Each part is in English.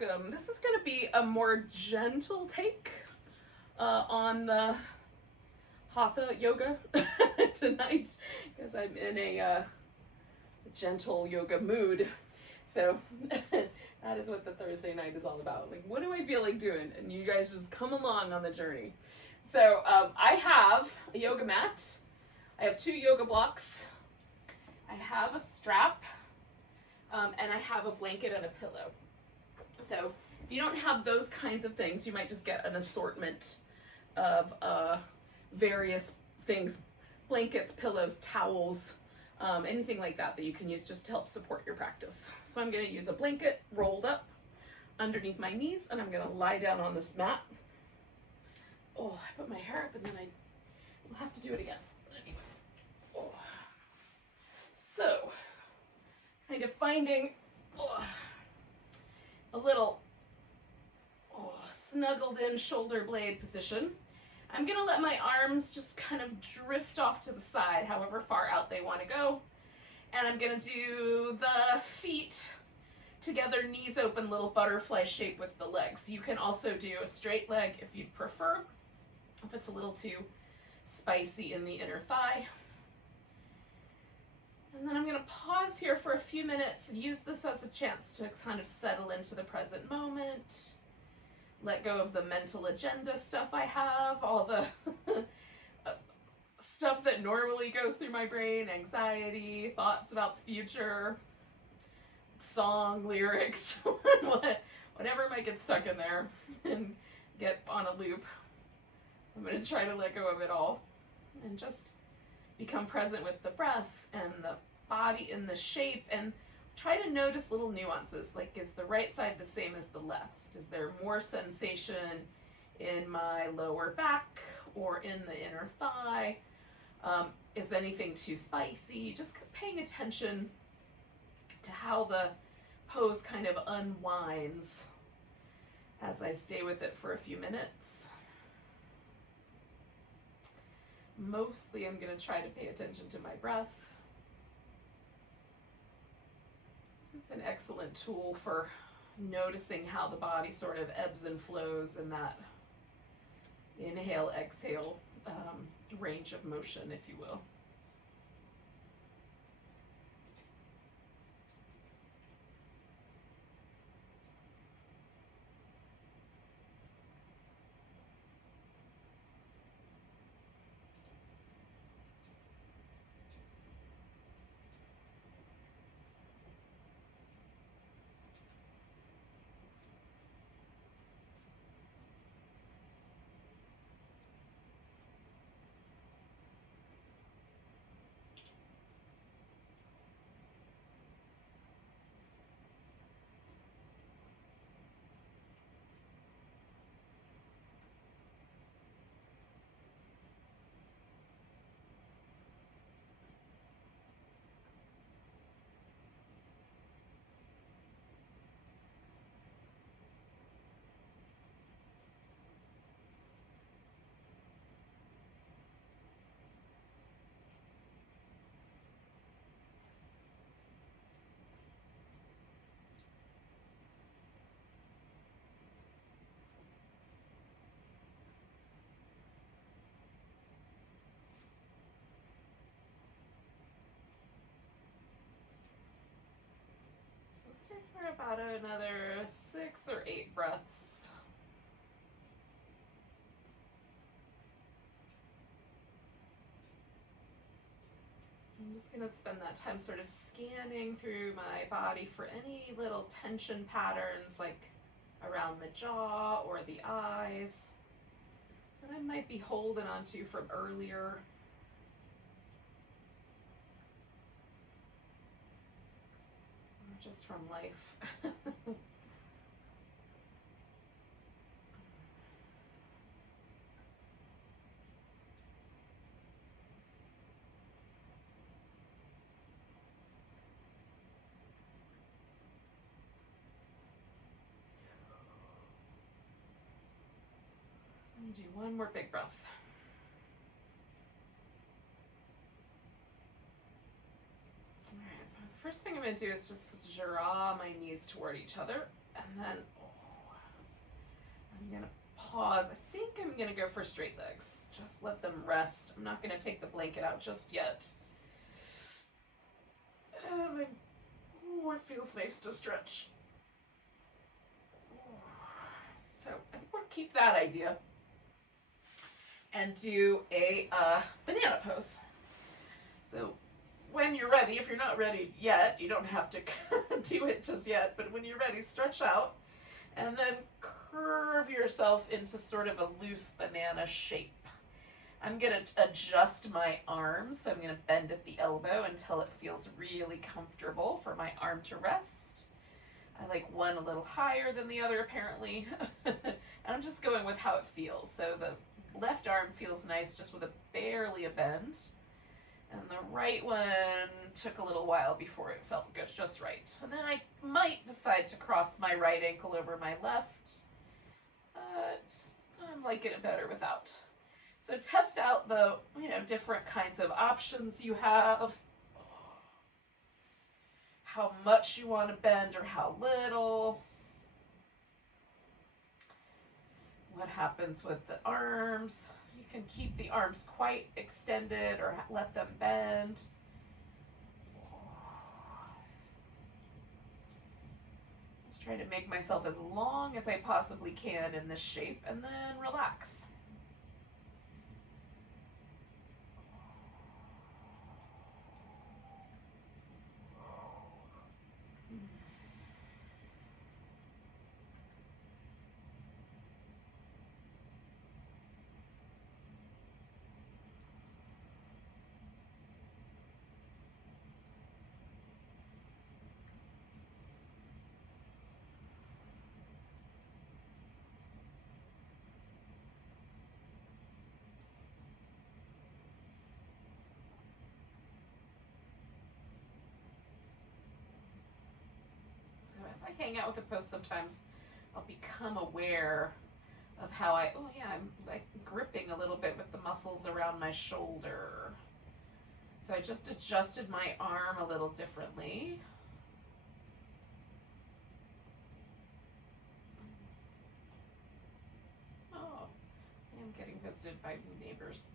welcome. This is going to be a more gentle take on the Hatha yoga tonight, because I'm in a gentle yoga mood. So that is what the Thursday night is all about. Like, what do I feel like doing? And you guys just come along on the journey. So I have a yoga mat. I have 2 yoga blocks. I have a strap. And I have a blanket and a pillow. So if you don't have those kinds of things, you might just get an assortment of various things, blankets, pillows, towels, anything like that that you can use just to help support your practice. So I'm going to use a blanket rolled up underneath my knees, and I'm going to lie down on this mat. Oh, I put my hair up and then I will have to do it again. Anyway. Oh. So, kind of finding a little snuggled in shoulder blade position. I'm going to let my arms just kind of drift off to the side, however far out they want to go. And I'm going to do the feet together, knees open, little butterfly shape with the legs. You can also do a straight leg if you'd prefer, if it's a little too spicy in the inner thigh. And then I'm going to pause here for a few minutes, use this as a chance to kind of settle into the present moment, let go of the mental agenda stuff I have, all the stuff that normally goes through my brain, anxiety, thoughts about the future, song lyrics, whatever might get stuck in there and get on a loop. I'm going to try to let go of it all and just become present with the breath and the body and the shape, and try to notice little nuances, like, is the right side the same as the left? Is there more sensation in my lower back or in the inner thigh? Is anything too spicy? Just paying attention to how the pose kind of unwinds as I stay with it for a few minutes. Mostly I'm going to try to pay attention to my breath. It's an excellent tool for noticing how the body sort of ebbs and flows in that inhale, exhale range of motion, if you will. Stay for about another 6 or 8 breaths. I'm just going to spend that time sort of scanning through my body for any little tension patterns, like around the jaw or the eyes, that I might be holding onto from earlier. Just from life. Do one more big breath. All right, so the first thing I'm going to do is just draw my knees toward each other, and then I'm gonna pause. I think I'm gonna go for straight legs. Just let them rest. I'm not gonna take the blanket out just yet. It feels nice to stretch. So I think we'll keep that idea and do a banana pose. So when you're ready, if you're not ready yet, you don't have to do it just yet, but when you're ready, stretch out and then curve yourself into sort of a loose banana shape. I'm going to adjust my arms, so I'm going to bend at the elbow until it feels really comfortable for my arm to rest. I like one a little higher than the other, apparently. And I'm just going with how it feels. So the left arm feels nice just with barely a bend. And the right one took a little while before it felt good, just right. And then I might decide to cross my right ankle over my left. But I'm liking it better without. So test out the, different kinds of options you have. How much you want to bend or how little. What happens with the arms? You can keep the arms quite extended or let them bend. Just trying to make myself as long as I possibly can in this shape and then relax. As I hang out with a pose, sometimes I'll become aware of how I'm like gripping a little bit with the muscles around my shoulder. So I just adjusted my arm a little differently. Oh, I am getting visited by neighbors.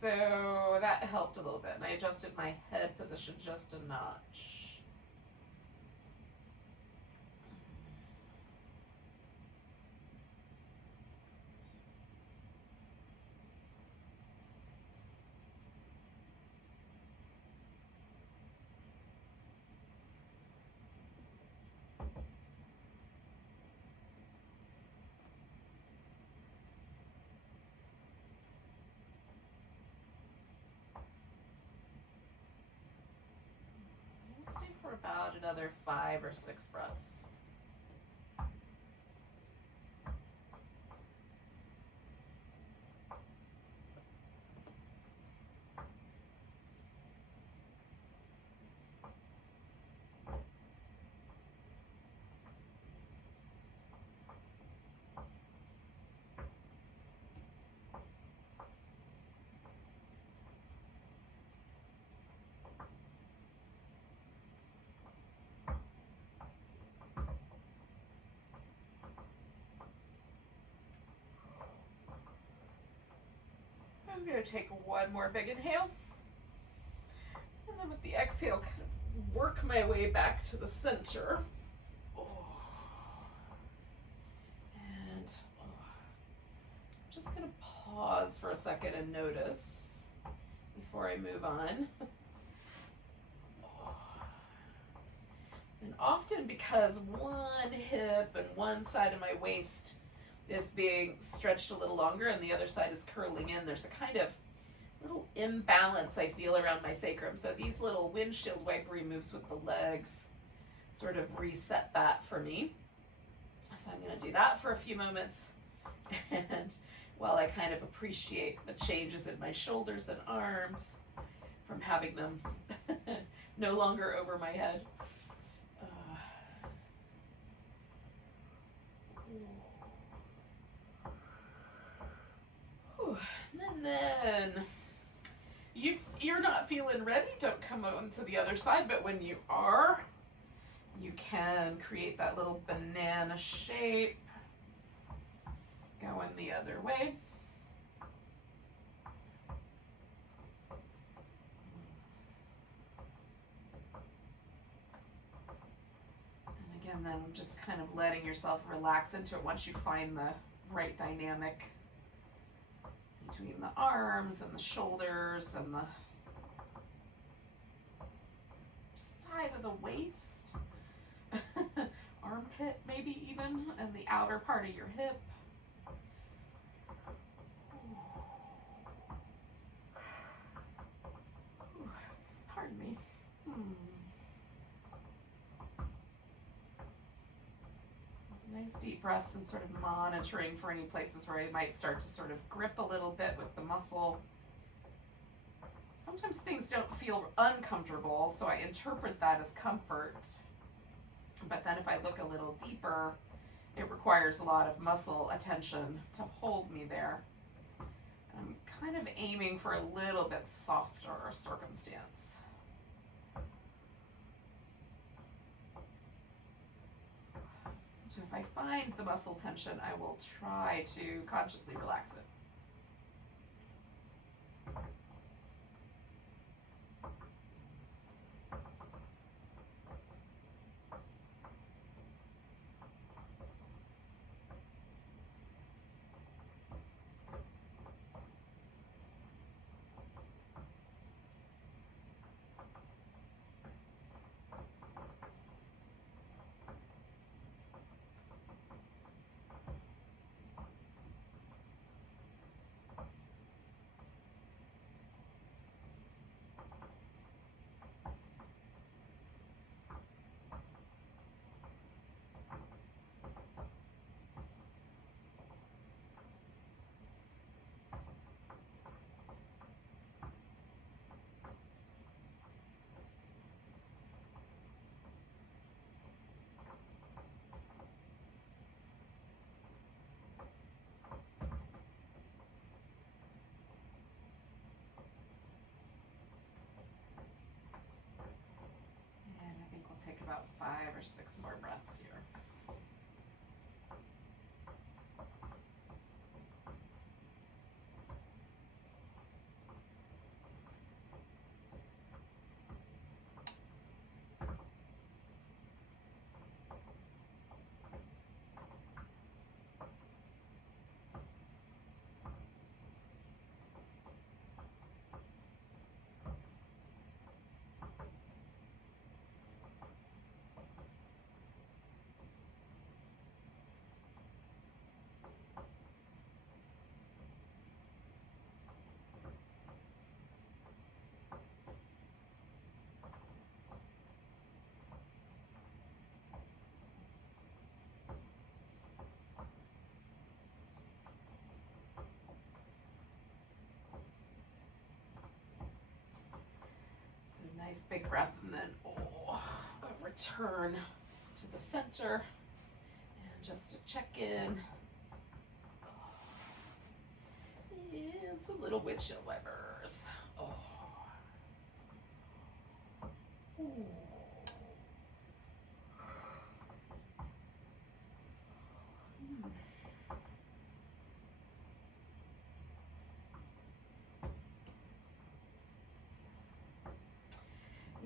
So that helped a little bit, and I adjusted my head position just a notch. Stay for about another 5 or 6 breaths. I'm going to take one more big inhale, and then with the exhale, kind of work my way back to the center. And I'm just going to pause for a second and notice before I move on. And often because one hip and one side of my waist is being stretched a little longer and the other side is curling in, there's a kind of little imbalance I feel around my sacrum. So these little windshield wipery moves with the legs sort of reset that for me. So I'm going to do that for a few moments, and while I kind of appreciate the changes in my shoulders and arms from having them no longer over my head. And then you're not feeling ready, don't come on to the other side, but when you are, you've can create that little banana shape. Going the other way. And again, then just kind of letting yourself relax into it once you find the right dynamic between the arms and the shoulders and the side of the waist, armpit maybe even, and the outer part of your hip. Pardon me. Nice deep breaths and sort of monitoring for any places where I might start to sort of grip a little bit with the muscle. Sometimes things don't feel uncomfortable, so I interpret that as comfort. But then if I look a little deeper, it requires a lot of muscle attention to hold me there. I'm kind of aiming for a little bit softer circumstance. So if I find the muscle tension, I will try to consciously relax it. Take about 5 or 6 more breaths here. Nice big breath, and then a return to the center, and just to check in. And some little windshield wipers. Ooh.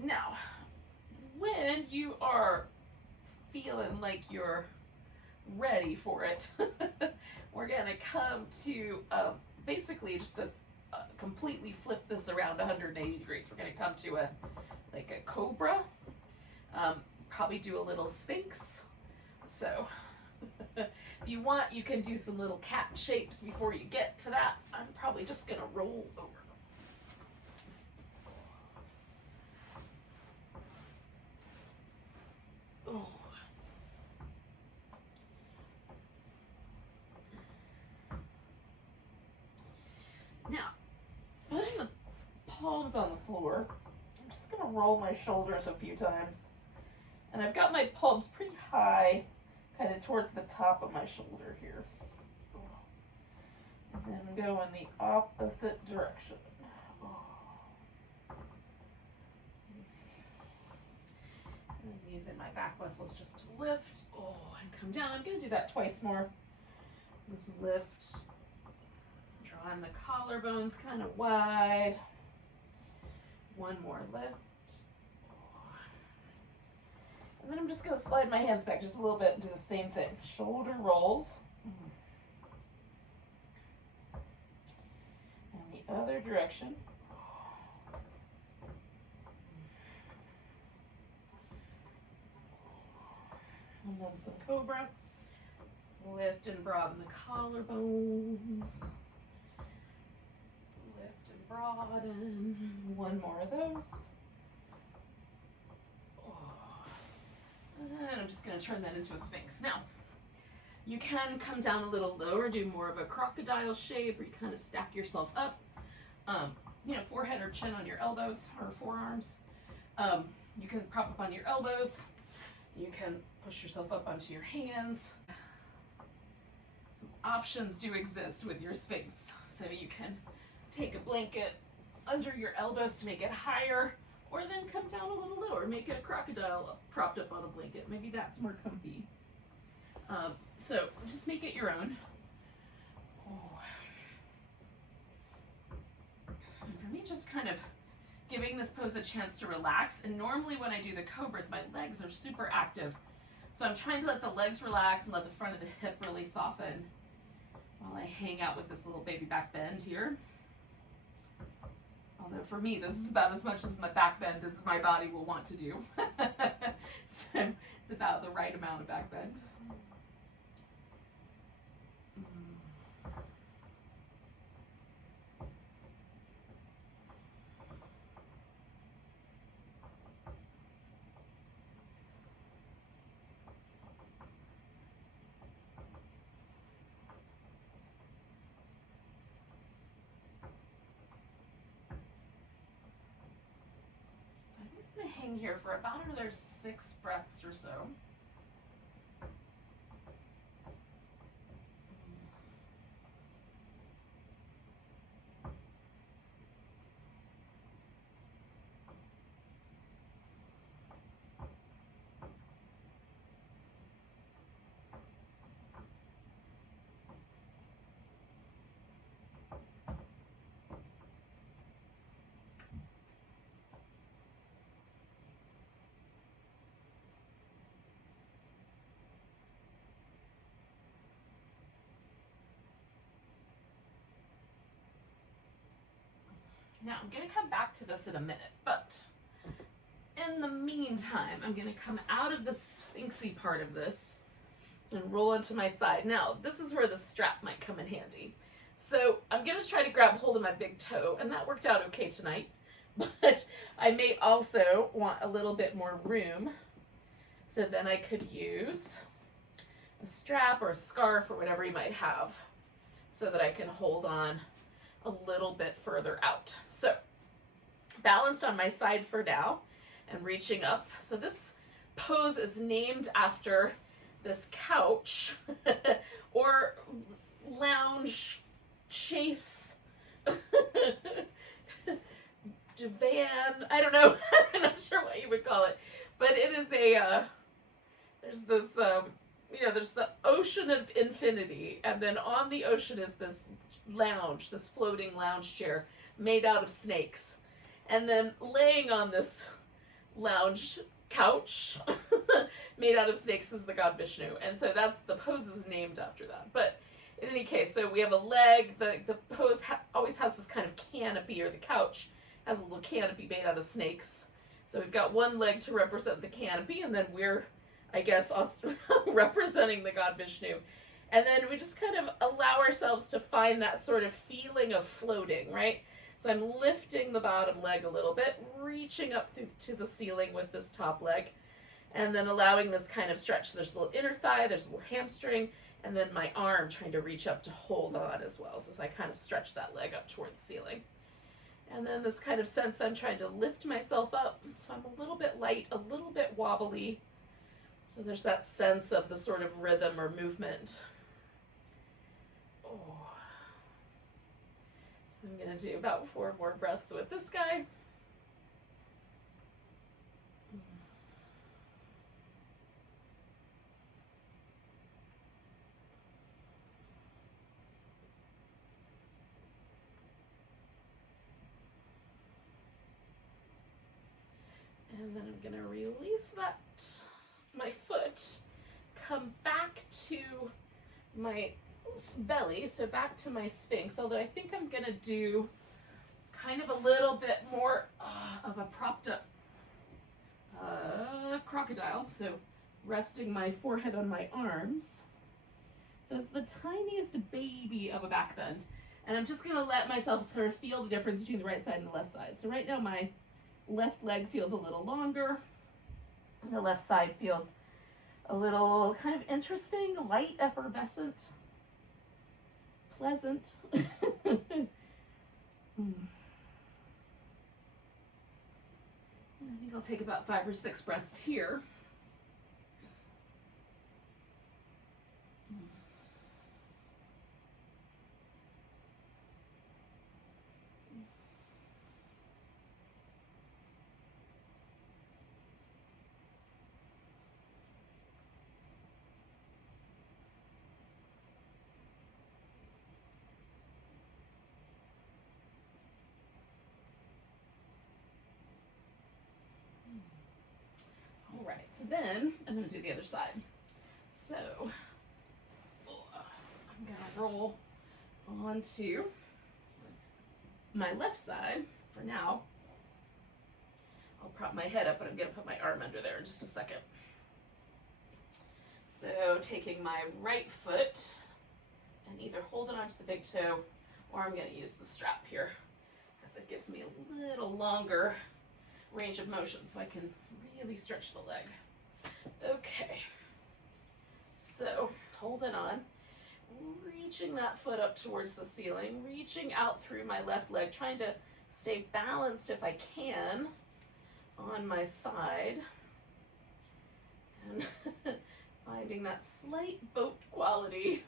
Now, when you are feeling like you're ready for it, we're going to come to basically just completely flip this around 180 degrees. We're going to come to a cobra, probably do a little Sphinx. So if you want, you can do some little cat shapes before you get to that. I'm probably just going to roll over. Oh. Now, putting the palms on the floor, I'm just going to roll my shoulders a few times. And I've got my palms pretty high, kind of towards the top of my shoulder here. And then go in the opposite direction. I'm using my back muscles just to lift. Oh, and come down. I'm going to do that twice more. Just lift. Drawing the collarbones kind of wide. One more lift. And then I'm just going to slide my hands back just a little bit and do the same thing. Shoulder rolls. And the other direction. And then some cobra. Lift and broaden the collarbones. Lift and broaden. One more of those. And I'm just going to turn that into a Sphinx. Now, you can come down a little lower, do more of a crocodile shape, where you kind of stack yourself up. You know, forehead or chin on your elbows or forearms. You can prop up on your elbows. You can push yourself up onto your hands. Some options do exist with your Sphinx. So you can take a blanket under your elbows to make it higher, or then come down a little lower, make it a crocodile propped up on a blanket. Maybe that's more comfy. So just make it your own. And for me, just kind of giving this pose a chance to relax. And normally when I do the cobras, my legs are super active. So I'm trying to let the legs relax and let the front of the hip really soften while I hang out with this little baby back bend here. Although for me, this is about as much as my back bend as my body will want to do. So it's about the right amount of back bend. I'm going to hang here for about another 6 breaths or so. Now I'm going to come back to this in a minute, but in the meantime, I'm going to come out of the sphinxy part of this and roll onto my side. Now, this is where the strap might come in handy. So I'm going to try to grab hold of my big toe, and that worked out okay tonight. But I may also want a little bit more room, so then I could use a strap or a scarf or whatever you might have so that I can hold on a little bit further out. So balanced on my side for now and reaching up. So this pose is named after this couch or lounge chase divan. I don't know. I'm not sure what you would call it, but it is a there's this you know, there's the ocean of infinity, and then on the ocean is this lounge, this floating lounge chair made out of snakes. And then laying on this lounge couch made out of snakes is the god Vishnu. And so that's, the pose is named after that. But in any case, so we have a leg, the pose always has this kind of canopy, or the couch has a little canopy made out of snakes. So we've got one leg to represent the canopy, and then we're, I guess, us representing the god Vishnu. And then we just kind of allow ourselves to find that sort of feeling of floating, right? So I'm lifting the bottom leg a little bit, reaching up to the ceiling with this top leg, and then allowing this kind of stretch. So there's a little inner thigh, there's a little hamstring, and then my arm trying to reach up to hold on as well. So as I kind of stretch that leg up toward the ceiling. And then this kind of sense I'm trying to lift myself up. So I'm a little bit light, a little bit wobbly. So there's that sense of the sort of rhythm or movement. Oh. So I'm going to do about 4 more breaths with this guy. And then I'm gonna release that, my foot, come back to my belly, so back to my Sphinx, although I think I'm gonna do kind of a little bit more of a propped up crocodile, so resting my forehead on my arms. So it's the tiniest baby of a back bend, and I'm just gonna let myself sort of feel the difference between the right side and the left side. So right now my left leg feels a little longer, and the left side feels a little kind of interesting, light, effervescent, pleasant. I think I'll take about 5 or 6 breaths here. All right, so then I'm going to do the other side. So I'm going to roll onto my left side for now. I'll prop my head up, but I'm going to put my arm under there in just a second. So taking my right foot and either holding onto the big toe, or I'm going to use the strap here because it gives me a little longer range of motion so I can really stretch the leg. Okay, so holding on, reaching that foot up towards the ceiling, reaching out through my left leg, trying to stay balanced if I can on my side, and finding that slight boat quality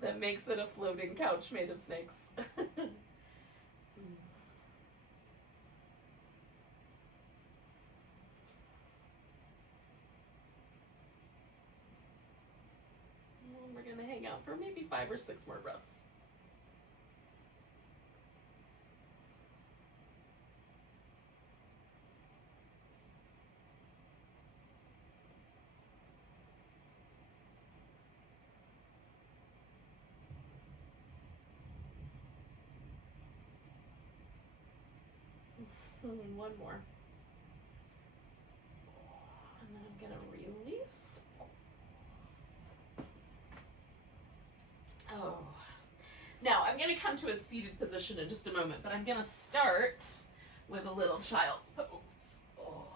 that makes it a floating couch made of snakes. We're going to hang out for maybe 5 or 6 more breaths. One more. And then I'm going to release. Oh. Now I'm going to come to a seated position in just a moment, but I'm going to start with a little child's pose. Oh.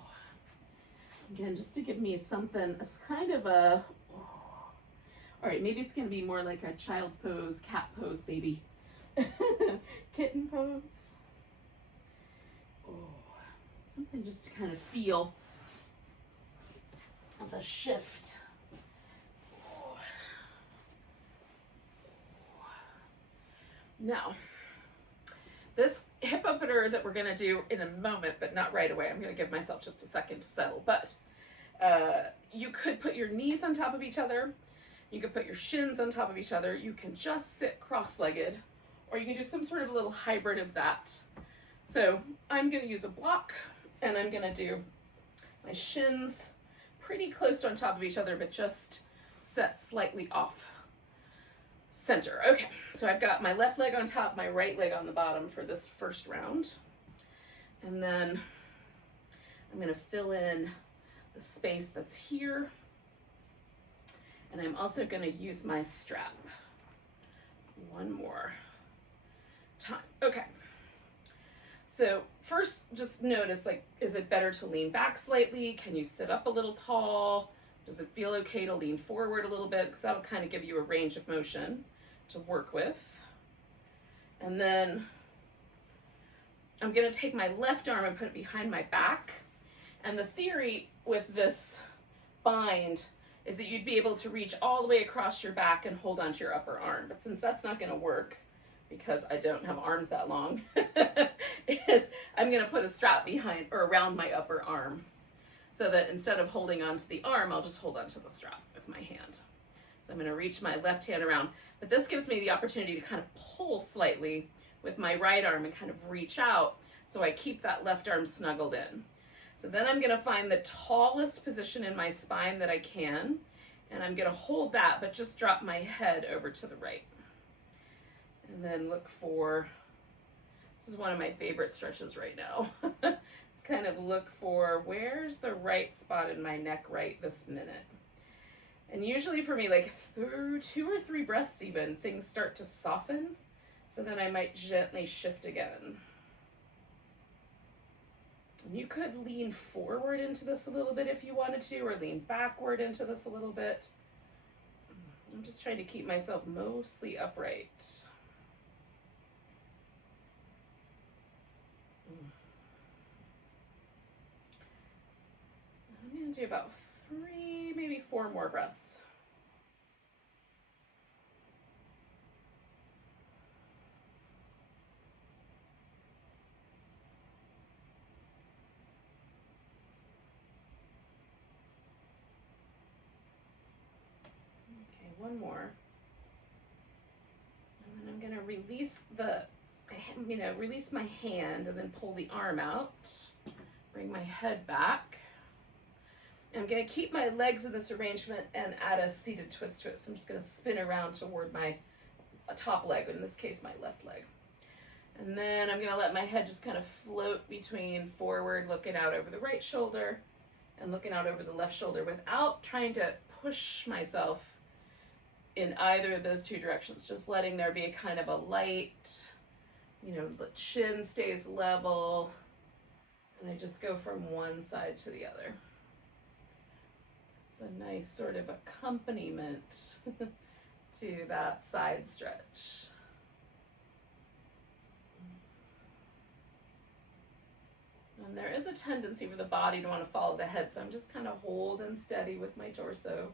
Again, just to give me something, it's kind of a, oh. All right, maybe it's going to be more like a child's pose, cat pose, baby. Kitten pose. Oh. Something just to kind of feel the shift. Now, this hip opener that we're going to do in a moment, but not right away. I'm going to give myself just a second to settle. But you could put your knees on top of each other. You could put your shins on top of each other. You can just sit cross-legged, or you can do some sort of a little hybrid of that. So I'm going to use a block, and I'm going to do my shins pretty close to on top of each other, but just set slightly off center. Okay, so I've got my left leg on top, my right leg on the bottom for this first round. And then I'm going to fill in the space that's here. And I'm also going to use my strap one more time. Okay. So first, just notice, like, is it better to lean back slightly? Can you sit up a little tall? Does it feel okay to lean forward a little bit? Because that'll kind of give you a range of motion to work with. And then I'm going to take my left arm and put it behind my back. And the theory with this bind is that you'd be able to reach all the way across your back and hold onto your upper arm. But since that's not going to work, because I don't have arms that long, is I'm going to put a strap behind or around my upper arm, so that instead of holding onto the arm, I'll just hold onto the strap with my hand. So I'm going to reach my left hand around, but this gives me the opportunity to kind of pull slightly with my right arm and kind of reach out, so I keep that left arm snuggled in. So then I'm gonna find the tallest position in my spine that I can, and I'm gonna hold that, but just drop my head over to the right. And then look for, this is one of my favorite stretches right now. Just kind of look for, where's the right spot in my neck right this minute? And usually for me, like through 2 or 3 breaths even, things start to soften. So then I might gently shift again. You could lean forward into this a little bit if you wanted to, or lean backward into this a little bit. I'm just trying to keep myself mostly upright. I'm going to do about 3, maybe 4 more breaths. Okay, one more. And then I'm going to release release my hand and then pull the arm out. Bring my head back. I'm going to keep my legs in this arrangement and add a seated twist to it. So I'm just going to spin around toward my top leg, in this case my left leg. And then I'm going to let my head just kind of float between forward, looking out over the right shoulder, and looking out over the left shoulder without trying to push myself in either of those 2 directions. Just letting there be a kind of a light, the chin stays level, and I just go from one side to the other. It's a nice sort of accompaniment to that side stretch. And there is a tendency for the body to want to follow the head, so I'm just kind of holding steady with my torso.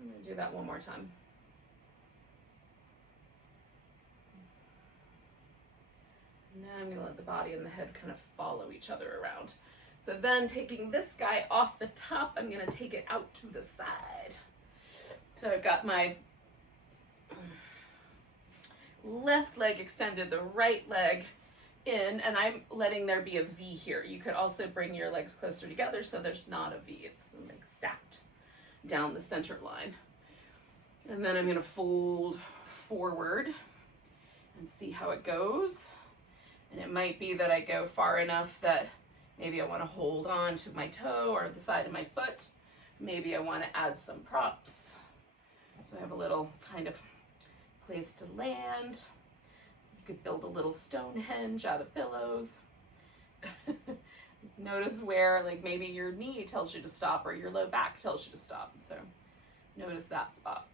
I'm going to do that one more time. Now I'm going to let the body and the head kind of follow each other around. So then taking this guy off the top, I'm going to take it out to the side. So I've got my left leg extended, the right leg in, and I'm letting there be a V here. You could also bring your legs closer together so there's not a V. It's like stacked down the center line. And then I'm going to fold forward and see how it goes. And it might be that I go far enough that maybe I want to hold on to my toe or the side of my foot. Maybe I want to add some props. So I have a little kind of place to land. You could build a little Stonehenge out of pillows. Just notice where, like, maybe your knee tells you to stop or your low back tells you to stop. So notice that spot.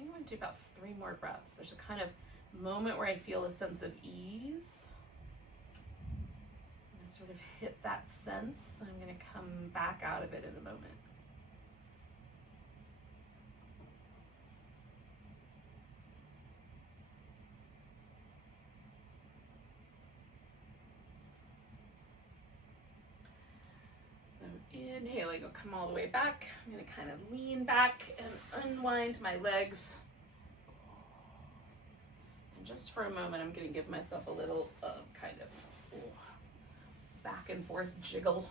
I'm going to do about 3 more breaths. There's a kind of moment where I feel a sense of ease. And I sort of hit that sense. I'm going to come back out of it in a moment. Inhaling, I'll come all the way back. I'm going to kind of lean back and unwind my legs. And just for a moment, I'm going to give myself a little kind of back and forth jiggle.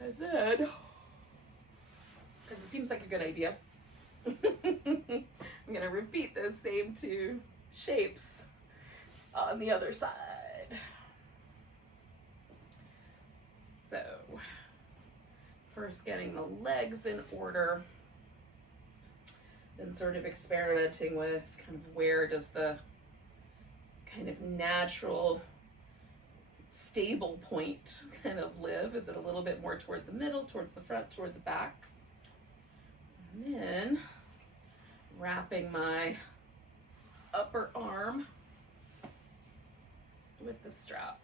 And then, because it seems like a good idea, I'm going to repeat those same 2 shapes on the other side. So, first getting the legs in order. been sort of experimenting with kind of where does the kind of natural stable point kind of live. Is it a little bit more toward the middle, towards the front, toward the back? And then wrapping my upper arm with the strap.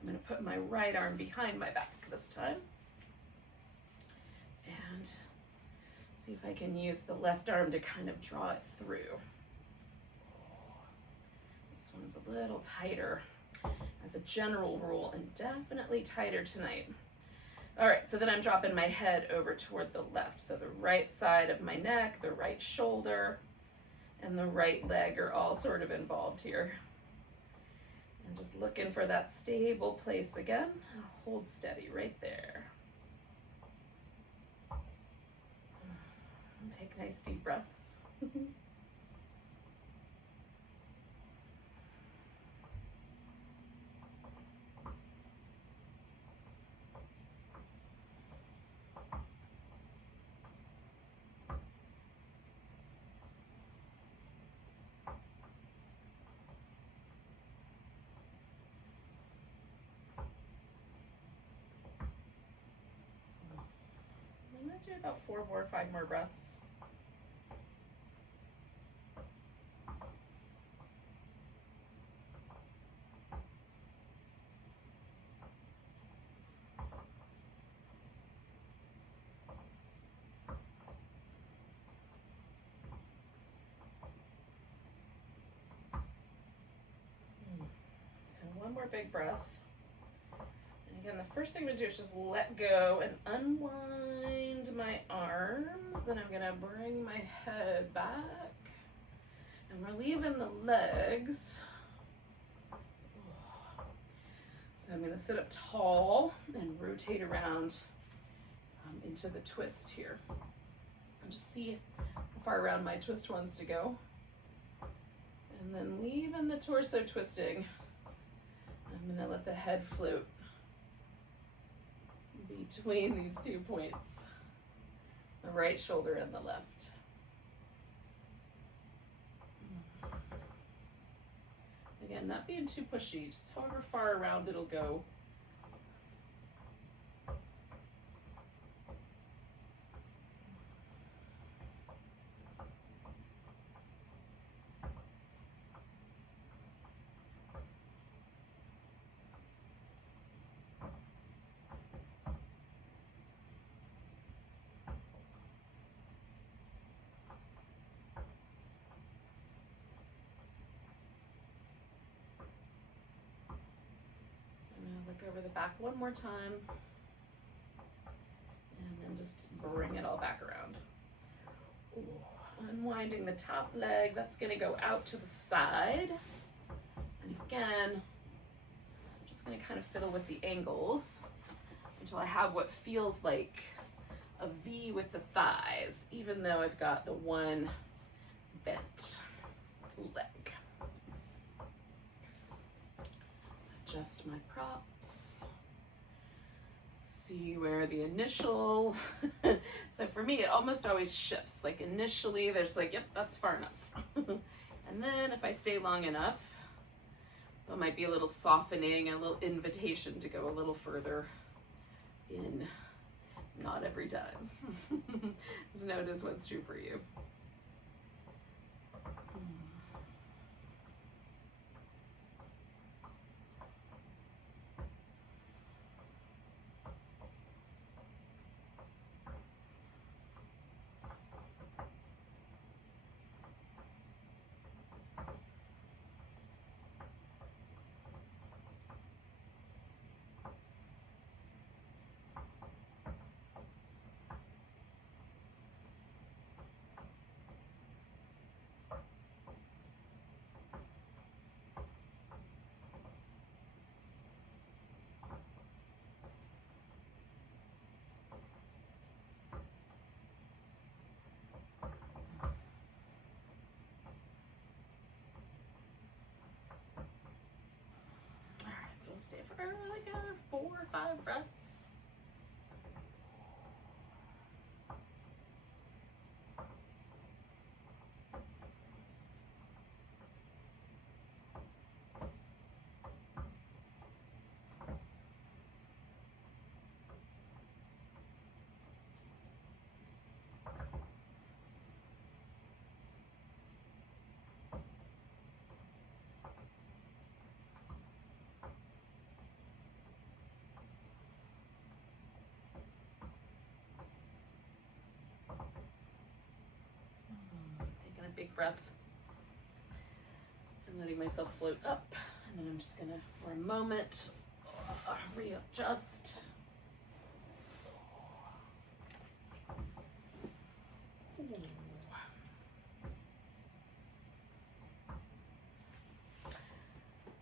I'm going to put my right arm behind my back this time and see if I can use the left arm to kind of draw it through. This one's a little tighter as a general rule, and definitely tighter tonight. All right, so then I'm dropping my head over toward the left. So the right side of my neck, the right shoulder, and the right leg are all sort of involved here. And just looking for that stable place again. Hold steady right there. And take nice deep breaths. I'm gonna do about 4 more, 5 more breaths. So one more big breath. And again, the first thing to do is just let go and unwind my arms. Then I'm gonna bring my head back and we're leaving the legs. So I'm gonna sit up tall and rotate around into the twist here. And just see how far around my twist wants to go. And then leaving the torso twisting, I'm gonna let the head float between these 2 points, the right shoulder and the left. Again, not being too pushy, just however far around it'll go. Look over the back one more time and then just bring it all back around. Ooh. Unwinding the top leg, that's going to go out to the side. And again, I'm just going to kind of fiddle with the angles until I have what feels like a V with the thighs, even though I've got the one bent leg. Adjust my props, see where the initial, so for me it almost always shifts, like initially there's like, yep, that's far enough. And then if I stay long enough, there might be a little softening, a little invitation to go a little further in, not every time. Just notice what's true for you. So we'll stay for like 4 or 5 breaths. big breath. And letting myself float up. And then I'm just gonna, for a moment, readjust.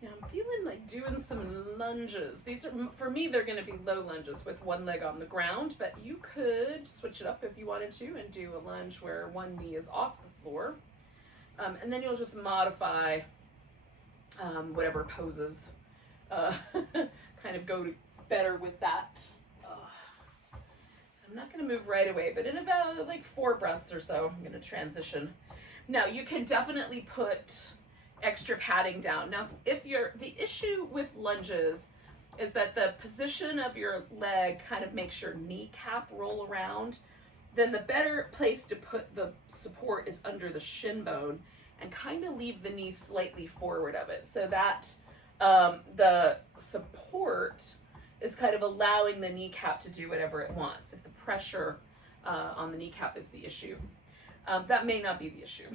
Yeah, I'm feeling like doing some lunges. These are, for me, they're gonna be low lunges with one leg on the ground, but you could switch it up if you wanted to and do a lunge where one knee is off the floor. And then you'll just modify whatever poses kind of go better with that. So I'm not going to move right away, but in about like 4 breaths or so, I'm going to transition. Now you can definitely put extra padding down. Now, if the issue with lunges is that the position of your leg kind of makes your kneecap roll around, then the better place to put the support is under the shin bone and kind of leave the knee slightly forward of it, so that the support is kind of allowing the kneecap to do whatever it wants. If the pressure on the kneecap is the issue, that may not be the issue.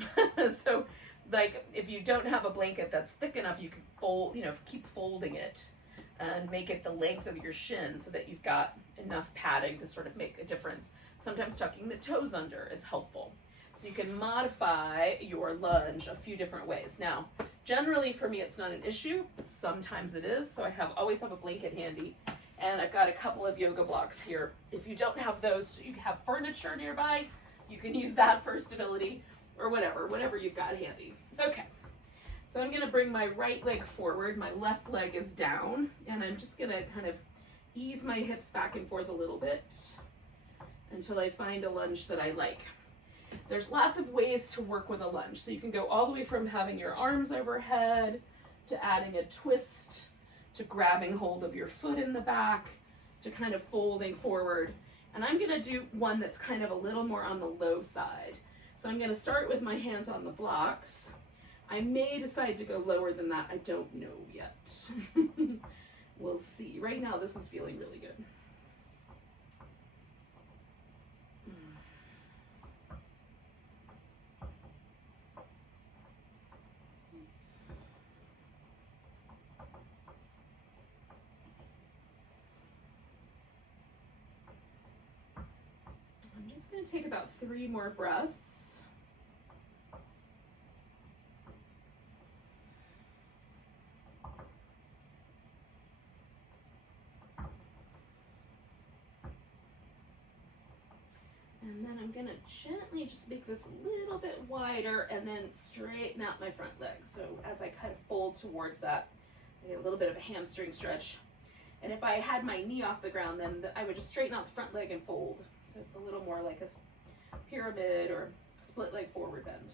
So, like, if you don't have a blanket that's thick enough, you can fold, keep folding it and make it the length of your shin so that you've got enough padding to sort of make a difference. Sometimes tucking the toes under is helpful. So you can modify your lunge a few different ways. Now, generally for me, it's not an issue. Sometimes it is. So I always have a blanket handy, and I've got a couple of yoga blocks here. If you don't have those, you have furniture nearby. You can use that for stability or whatever you've got handy. Okay. So I'm going to bring my right leg forward. My left leg is down, and I'm just going to kind of ease my hips back and forth a little bit until I find a lunge that I like. There's lots of ways to work with a lunge. So you can go all the way from having your arms overhead to adding a twist to grabbing hold of your foot in the back to kind of folding forward. And I'm going to do one that's kind of a little more on the low side. So I'm going to start with my hands on the blocks. I may decide to go lower than that. I don't know yet. We'll see. Right now, this is feeling really good. I'm just going to take about 3 more breaths. And then I'm going to gently just make this a little bit wider and then straighten out my front leg. So as I kind of fold towards that, I get a little bit of a hamstring stretch. And if I had my knee off the ground, then I would just straighten out the front leg and fold. So it's a little more like a pyramid or split leg forward bend.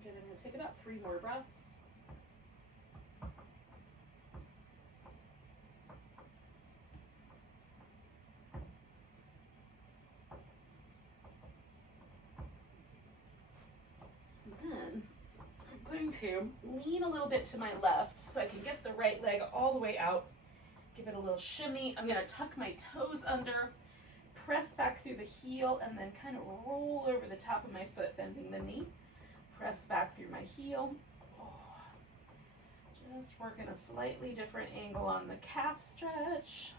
Again, I'm going to take about 3 more breaths. And then I'm going to lean a little bit to my left so I can get the right leg all the way out. Give it a little shimmy. I'm going to tuck my toes under, press back through the heel, and then kind of roll over the top of my foot, bending the knee. Press back through my heel. Just working a slightly different angle on the calf stretch.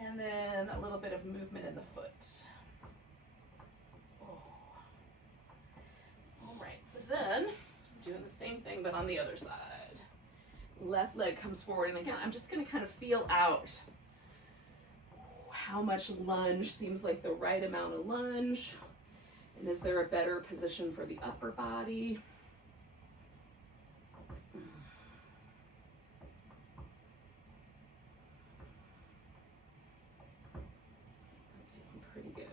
And then a little bit of movement in the foot. All right, so then doing the same thing but on the other side. Left leg comes forward, and again, I'm just going to kind of feel out how much lunge seems like the right amount of lunge. And is there a better position for the upper body? That's feeling pretty good.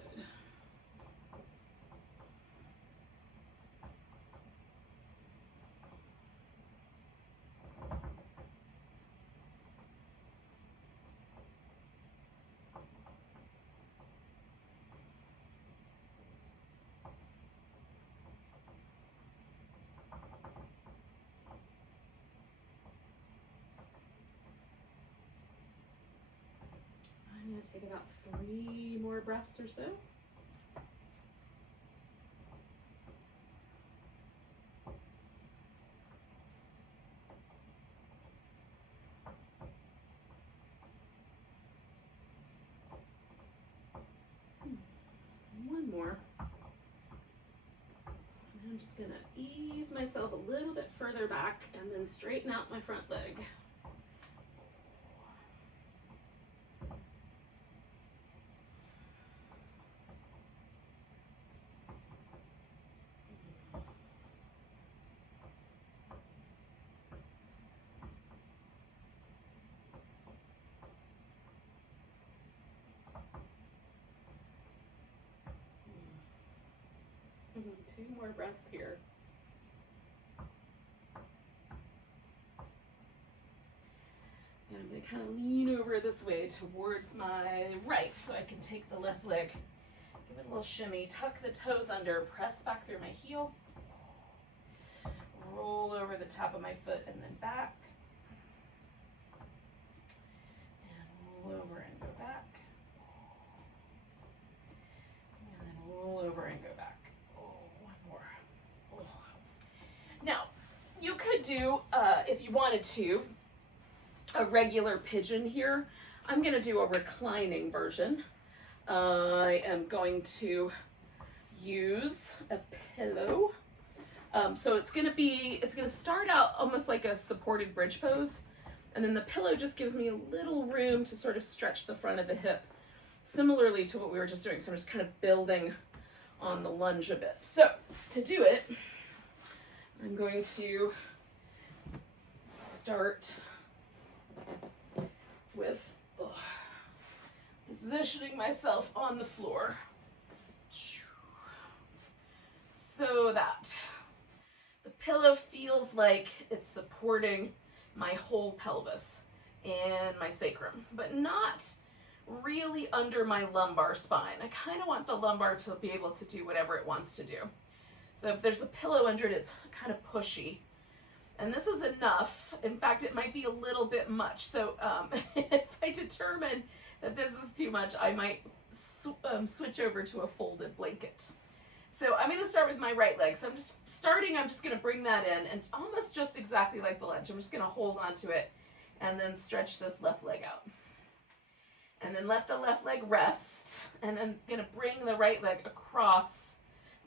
Take about 3 more breaths or so. One more. And I'm just gonna ease myself a little bit further back and then straighten out my front leg. Two more breaths here. And I'm going to kind of lean over this way towards my right so I can take the left leg. Give it a little shimmy. Tuck the toes under. Press back through my heel. Roll over the top of my foot and then back. And roll over and go back. And then roll over and go back. Now, you could do, if you wanted to, a regular pigeon here. I'm going to do a reclining version. I am going to use a pillow. So it's going to start out almost like a supported bridge pose. And then the pillow just gives me a little room to sort of stretch the front of the hip, similarly to what we were just doing. So I'm just kind of building on the lunge a bit. So to do it, I'm going to start with positioning myself on the floor so that the pillow feels like it's supporting my whole pelvis and my sacrum, but not really under my lumbar spine. I kind of want the lumbar to be able to do whatever it wants to do. So if there's a pillow under it, it's kind of pushy. And this is enough. In fact, it might be a little bit much. So if I determine that this is too much, I might switch over to a folded blanket. So I'm going to start with my right leg. So I'm just going to bring that in, and almost just exactly like the lunge. I'm just going to hold on to it and then stretch this left leg out. And then let the left leg rest. And I'm going to bring the right leg across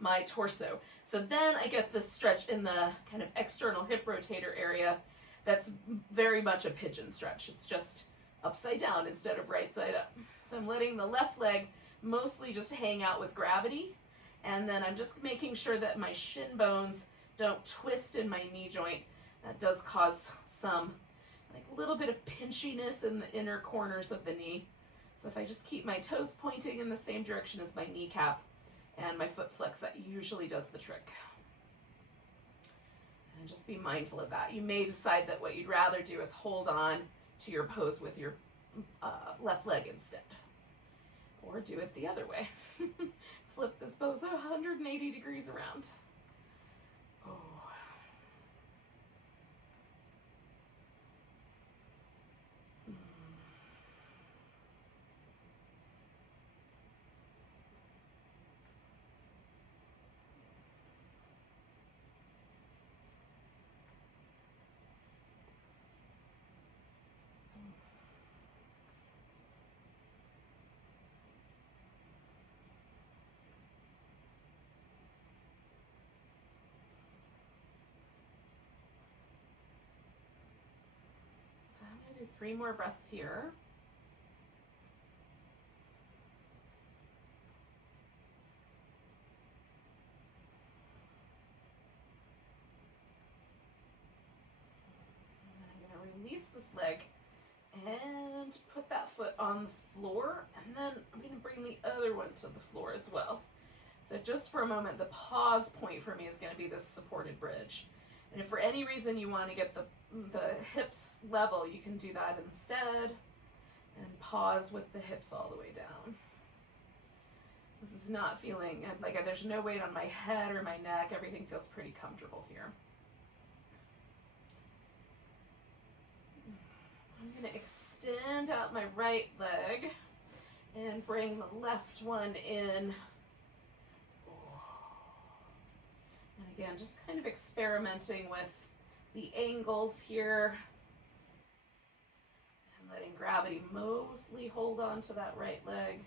my torso. So then I get this stretch in the kind of external hip rotator area that's very much a pigeon stretch. It's just upside down instead of right side up. So I'm letting the left leg mostly just hang out with gravity, and then I'm just making sure that my shin bones don't twist in my knee joint. That does cause some like a little bit of pinchiness in the inner corners of the knee. So if I just keep my toes pointing in the same direction as my kneecap and my foot flex, that usually does the trick. And just be mindful of that. You may decide that what you'd rather do is hold on to your pose with your left leg instead. Or do it the other way. Flip this pose 180 degrees around. Oh. I'm going to do 3 more breaths here. And then I'm going to release this leg and put that foot on the floor, and then I'm going to bring the other one to the floor as well. So just for a moment, the pause point for me is going to be this supported bridge. And if for any reason you want to get the hips level, you can do that instead and pause with the hips all the way down. This is not feeling like there's no weight on my head or my neck. Everything feels pretty comfortable here. I'm going to extend out my right leg And bring the left one in. And again, just kind of experimenting with the angles here. And letting gravity mostly hold on to that right leg.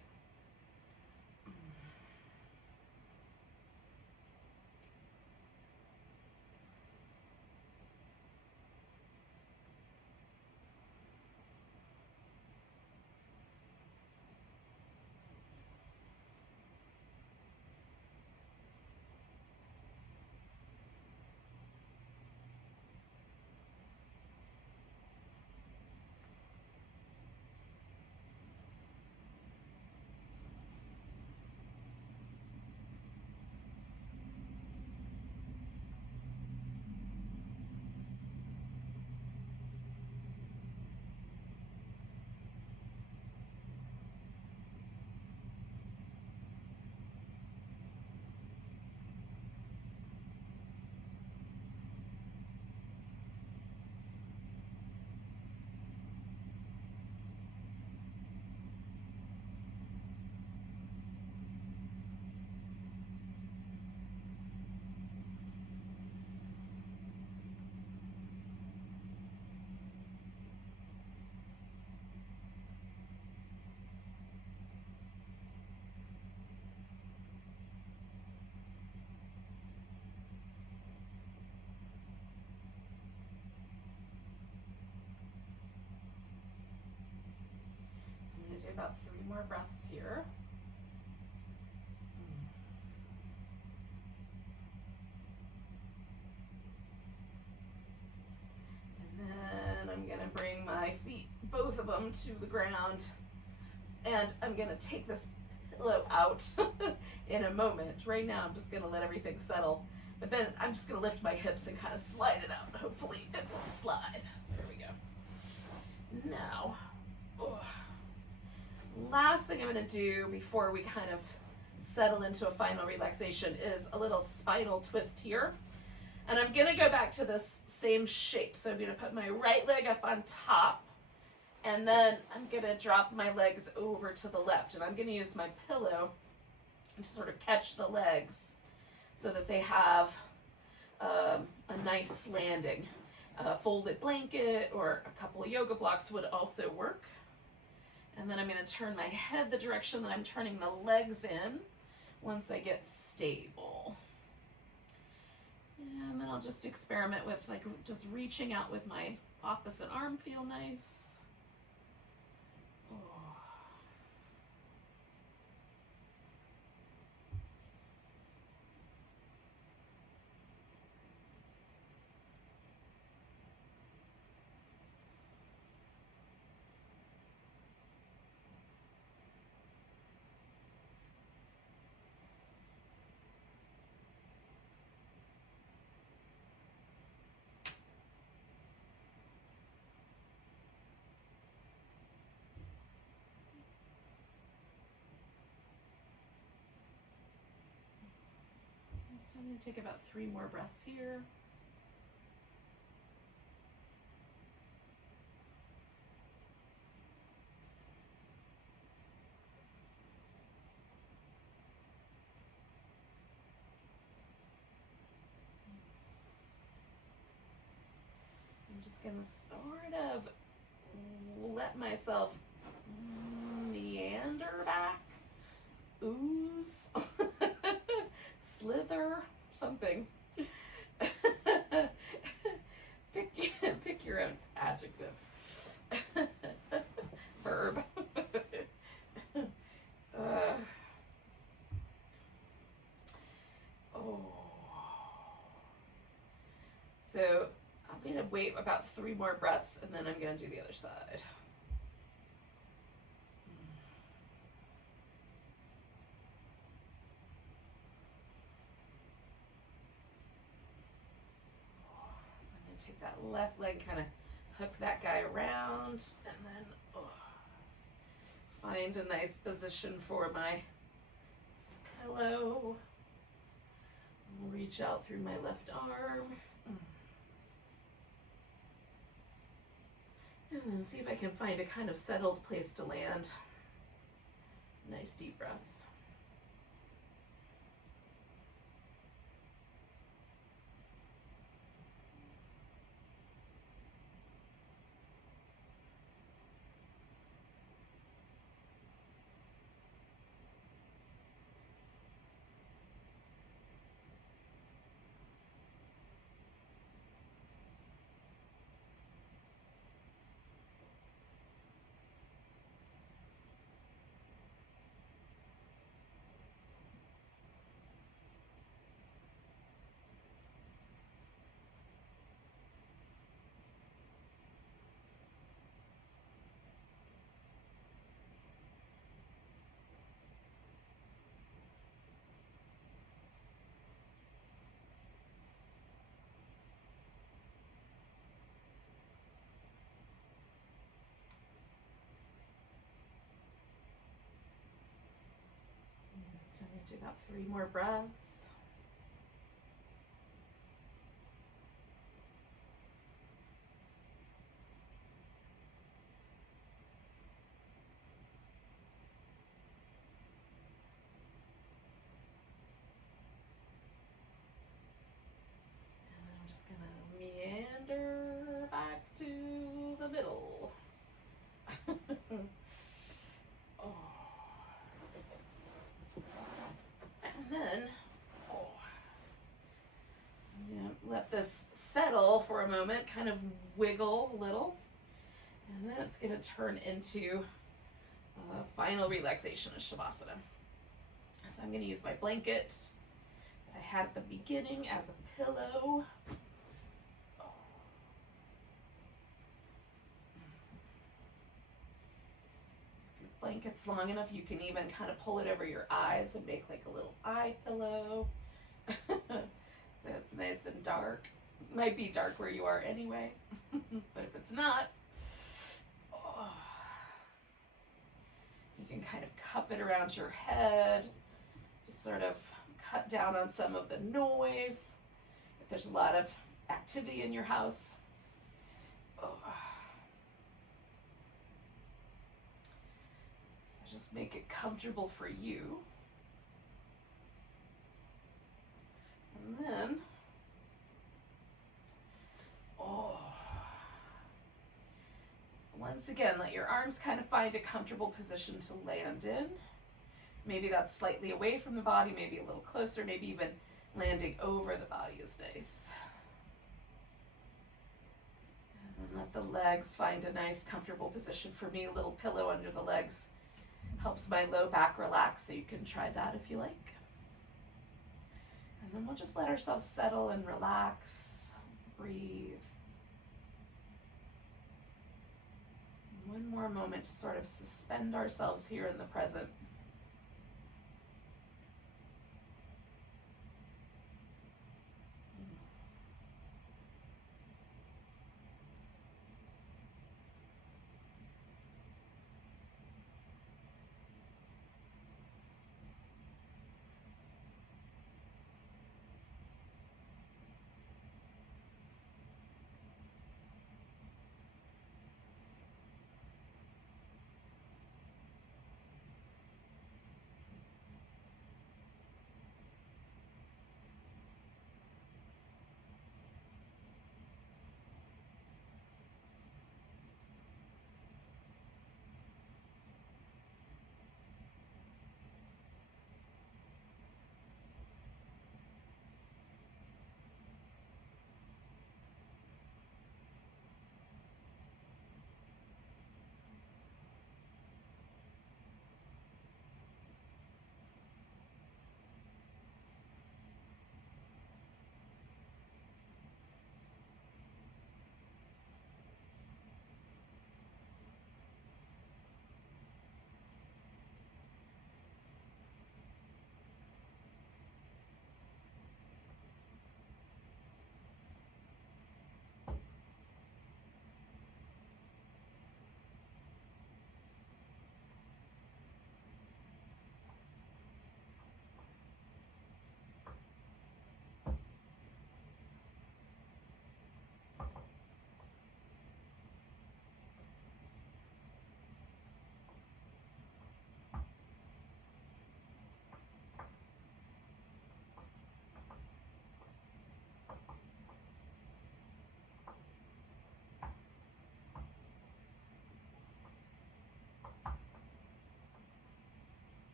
Do about 3 more breaths here. And then I'm going to bring my feet, both of them, to the ground. And I'm going to take this pillow out in a moment. Right now, I'm just going to let everything settle. But then I'm just going to lift my hips and kind of slide it out. Hopefully it will slide. There we go. Now, last thing I'm going to do before we kind of settle into a final relaxation is a little spinal twist here. And I'm going to go back to this same shape. So I'm going to put my right leg up on top, and then I'm going to drop my legs over to the left. And I'm going to use my pillow to sort of catch the legs so that they have a nice landing. A folded blanket or a couple of yoga blocks would also work. And then I'm going to turn my head the direction that I'm turning the legs in once I get stable. And then I'll just experiment with like just reaching out with my opposite arm, feel nice. Oh. I'm going to take about 3 more breaths here. I'm just going to sort of let myself meander back, ooze, slither, something. Pick your own adjective. Verb. So I'm going to wait about 3 more breaths, and then I'm going to do the other side. Take that left leg, kind of hook that guy around, and then find a nice position for my pillow. Reach out through my left arm. And then see if I can find a kind of settled place to land. Nice deep breaths. So I'm going to do about 3 more breaths. And then I'm just going to meander back to the middle. Oh. And then, I'm going to let this settle for a moment, kind of wiggle a little. And then it's going to turn into final relaxation of Shavasana. So I'm going to use my blanket that I had at the beginning as a pillow. If your blanket's long enough, you can even kind of pull it over your eyes and make like a little eye pillow. So it's nice and dark. It might be dark where you are anyway, but if it's not, you can kind of cup it around your head, just sort of cut down on some of the noise. If there's a lot of activity in your house, so just make it comfortable for you. And then, once again, let your arms kind of find a comfortable position to land in. Maybe that's slightly away from the body, maybe a little closer, maybe even landing over the body is nice. And then let the legs find a nice comfortable position. For me, a little pillow under the legs helps my low back relax, so you can try that if you like. And then we'll just let ourselves settle and relax, breathe. One more moment to sort of suspend ourselves here in the present.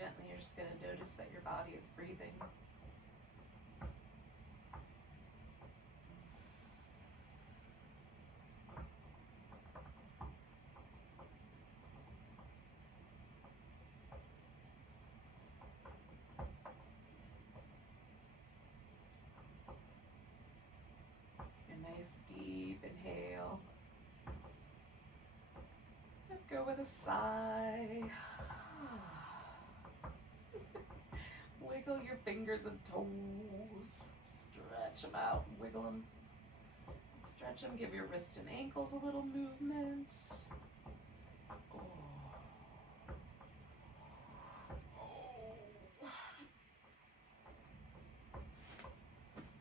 gently, you're just going to notice that your body is breathing. A nice deep inhale. Let go with a sigh. Wiggle your fingers and toes. Stretch them out, wiggle them. Stretch them, give your wrists and ankles a little movement. Oh.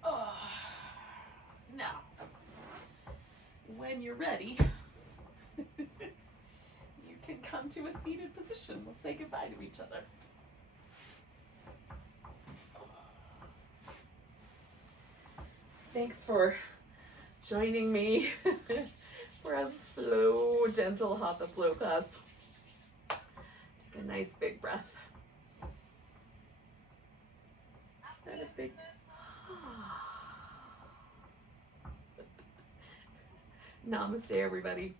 Oh. Now, when you're ready, you can come to a seated position. We'll say goodbye to each other. Thanks for joining me for a slow, gentle Hatha flow class. Take a nice big breath. And a big... Namaste, everybody.